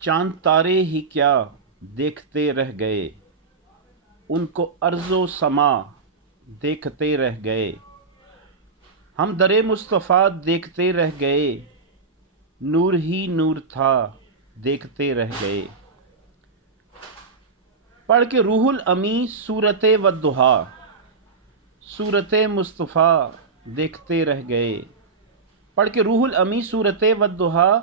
چاند تارے ہی کیا دیکھتے رہ گئے، ان کو ارض و سما دیکھتے رہ گئے۔ ہم در مصطفیٰ دیکھتے رہ گئے، نور ہی نور تھا دیکھتے رہ گئے۔ پڑھ کے روح الامی صورت والضحیٰ، صورت مصطفیٰ دیکھتے رہ گئے۔ پڑھ کے روح الامی صورت والضحیٰ،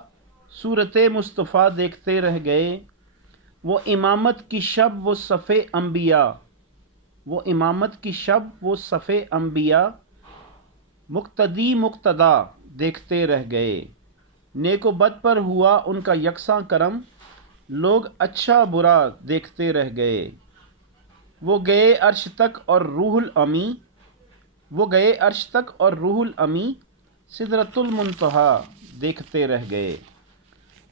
صورت مصطفیٰ دیکھتے رہ گئے۔ وہ امامت کی شب وہ صف انبیاء، وہ امامت کی شب وہ صف انبیاء، مقتدی مقتدا دیکھتے رہ گئے۔ نیک و بد پر ہوا ان کا یکساں کرم، لوگ اچھا برا دیکھتے رہ گئے۔ وہ گئے عرش تک اور روح الامی، وہ گئے عرش تک اور روح الامی، سدرۃ المنتہیٰ دیکھتے رہ گئے۔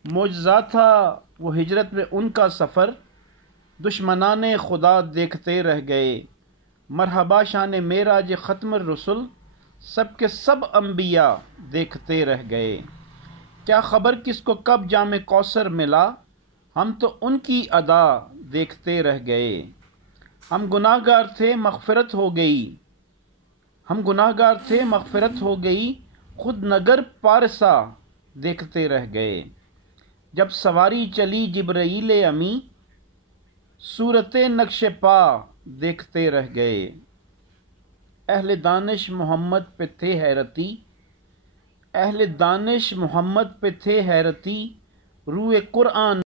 معجزہ تھا وہ ہجرت میں ان کا سفر، دشمنان خدا دیکھتے رہ گئے۔ مرحبا شان معراج ختم الرسل، سب کے سب انبیاء دیکھتے رہ گئے۔ کیا خبر کس کو کب جام کوثر ملا، ہم تو ان کی ادا دیکھتے رہ گئے۔ ہم گناہ گار تھے مغفرت ہو گئی، ہم گناہ گار تھے مغفرت ہو گئی، خود نگر پارسا دیکھتے رہ گئے۔ جب سواری چلی جبرائیل امی، صورت نقش پا دیکھتے رہ گئے۔ اہل دانش محمد پہ تھے حیرتی، اہل دانش محمد پہ تھے حیرتی، روئے قرآن